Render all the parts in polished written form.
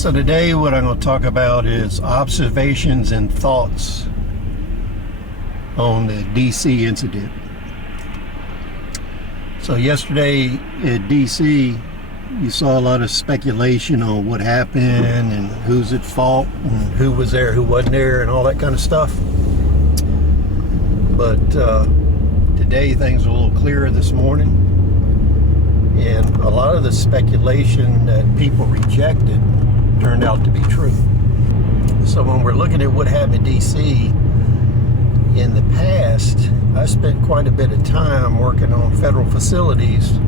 So today what I'm going to talk about is observations and thoughts on the DC incident. So yesterday at DC, you saw a lot of speculation on what happened and who's at fault and who was there, who wasn't there, and all that kind of stuff. But today things are a little clearer this morning, and a lot of the speculation that people rejected turned out to be true. So when we're looking at what happened in DC in the past, I spent quite a bit of time working on federal facilities,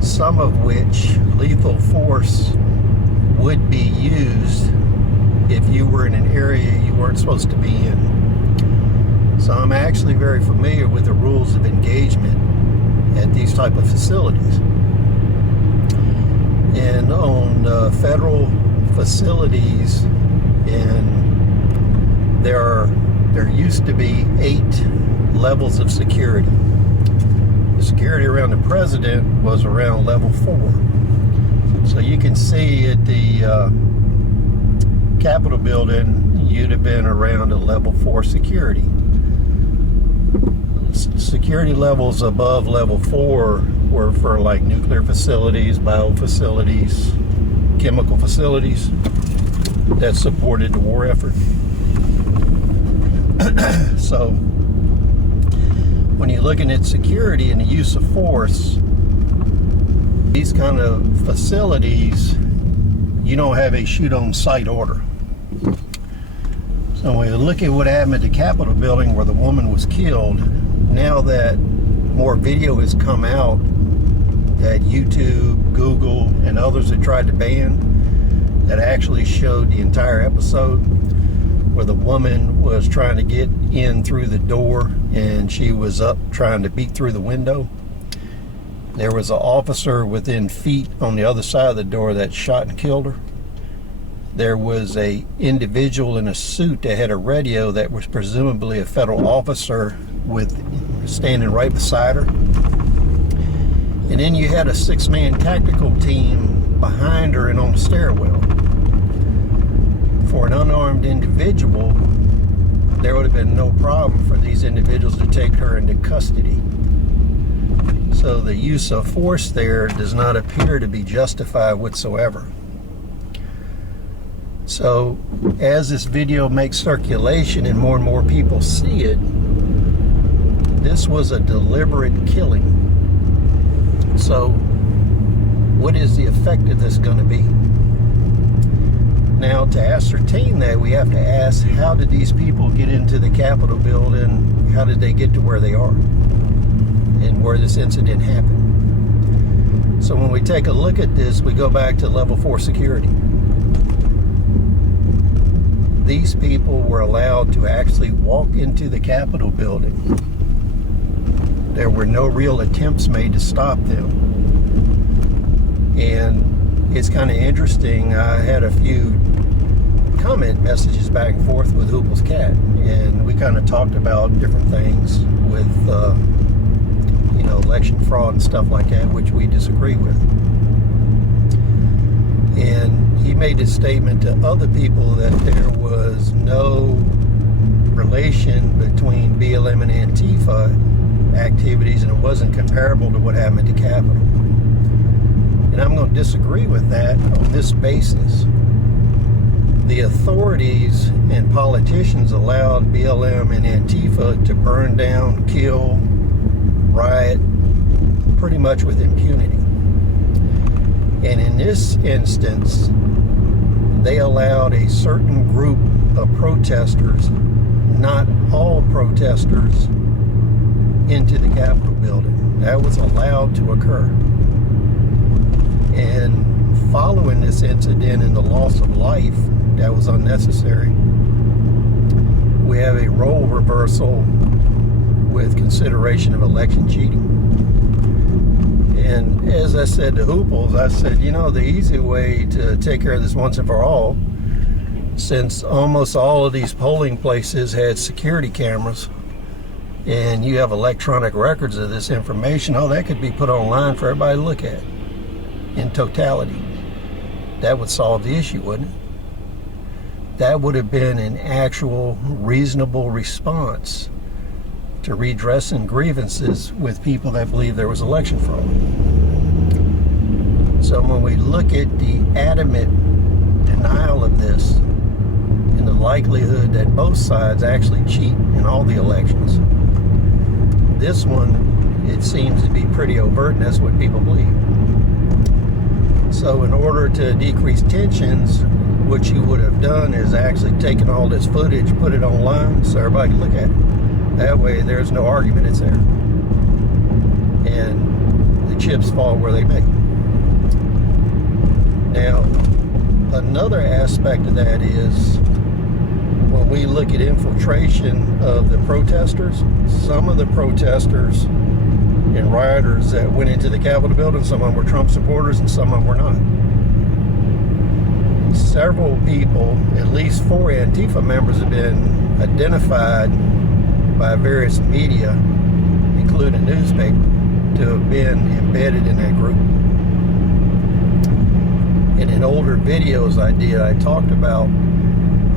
some of which lethal force would be used if you were in an area you weren't supposed to be in. So I'm actually very familiar with the rules of engagement at these type of facilities. And on federal facilities, and there used to be 8 levels of security. The security around the president was around level 4. So you can see at the Capitol building, you'd have been around a level 4 security. Security levels above level 4 were for like nuclear facilities, bio facilities, chemical facilities that supported the war effort. So when you're looking at security and the use of force, these kind of facilities, you don't have a shoot on sight order. So when you look at what happened at the Capitol building where the woman was killed, now that more video has come out that YouTube, Google, and others have tried to ban, that actually showed the entire episode where the woman was trying to get in through the door and she was up trying to beat through the window. There was an officer within feet on the other side of the door that shot and killed her. There was a individual in a suit that had a radio that was presumably a federal officer standing right beside her. And then you had a 6-man tactical team behind her and on the stairwell. For an unarmed individual, there would have been no problem for these individuals to take her into custody. So the use of force there does not appear to be justified whatsoever. So as this video makes circulation and more people see it, this was a deliberate killing. So what is the effect of this going to be? Now, to ascertain that, we have to ask, how did these people get into the Capitol building? How did they get to where they are and where this incident happened? So when we take a look at this, we go back to level 4 security. These people were allowed to actually walk into the Capitol building. There were no real attempts made to stop them. And it's kind of interesting. I had a few comment messages back and forth with Hoople's cat, and we kind of talked about different things with election fraud and stuff like that, which we disagree with. And he made a statement to other people that there was no relation between BLM and Antifa activities, and it wasn't comparable to what happened at the Capitol. And I'm going to disagree with that on this basis. The authorities and politicians allowed BLM and Antifa to burn down, kill, riot, pretty much with impunity. And in this instance, they allowed a certain group of protesters, not all protesters, into the Capitol building. That was allowed to occur. And following this incident and the loss of life that was unnecessary, we have a role reversal with consideration of election cheating. And as I said to Hooples, I said, the easy way to take care of this once and for all, since almost all of these polling places had security cameras, and you have electronic records of this information, that could be put online for everybody to look at in totality. that would solve the issue, wouldn't it? That would have been an actual reasonable response to redressing grievances with people that believe there was election fraud. So when we look at the adamant denial of this and the likelihood that both sides actually cheat in all the elections, this one, it seems to be pretty overt, and that's what people believe. So in order to decrease tensions, what you would have done is actually taken all this footage, put it online so everybody can look at it. That way there's no argument, it's there. And the chips fall where they may. Now, another aspect of that is when we look at infiltration of the protesters, some of the protesters and rioters that went into the Capitol building, some of them were Trump supporters and some of them were not. Several people, at least 4 Antifa members, have been identified by various media, including newspaper, to have been embedded in that group. And in older videos I did, I talked about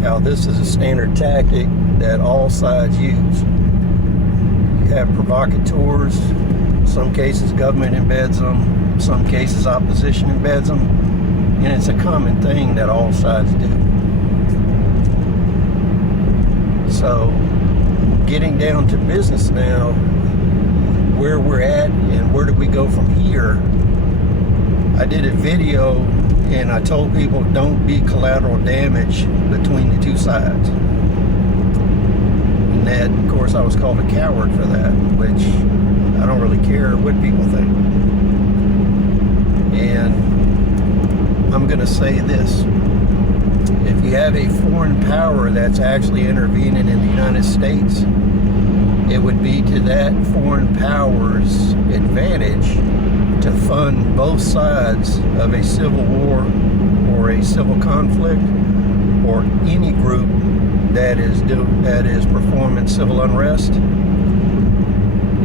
how this is a standard tactic that all sides use. You have provocateurs, in some cases government embeds them, in some cases opposition embeds them, and it's a common thing that all sides do. So, getting down to business now, where we're at and where do we go from here, I did a video and I told people don't be collateral damage between the two sides. And that, of course, I was called a coward for that, which I don't really care what people think. And I'm going to say this. If you have a foreign power that's actually intervening in the United States, it would be to that foreign power's advantage to fund both sides of a civil war or a civil conflict or any group that is performing civil unrest.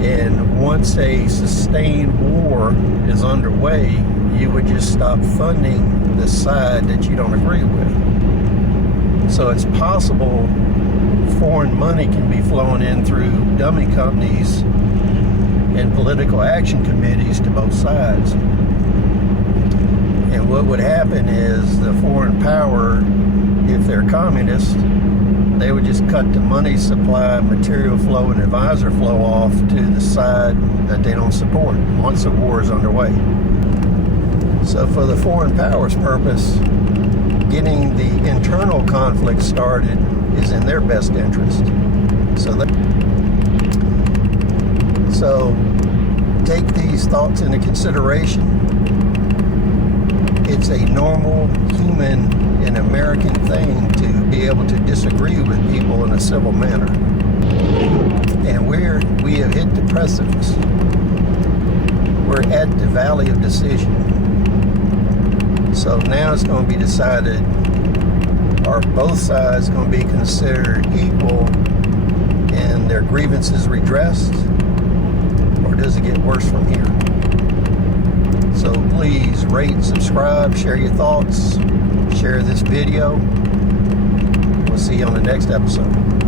And once a sustained war is underway, you would just stop funding the side that you don't agree with. So it's possible foreign money can be flowing in through dummy companies and political action committees to both sides. And what would happen is the foreign power, if they're communist, they would just cut the money supply, material flow, and advisor flow off to the side that they don't support once the war is underway. So for the foreign powers purpose, getting the internal conflict started is in their best interest. So take these thoughts into consideration. It's a normal human and American thing to be able to disagree with people in a civil manner. And we have hit the precipice. We're at the valley of decision. So now it's going to be decided, are both sides going to be considered equal and their grievances redressed, or does it get worse from here? So please rate, subscribe, share your thoughts, share this video. We'll see you on the next episode.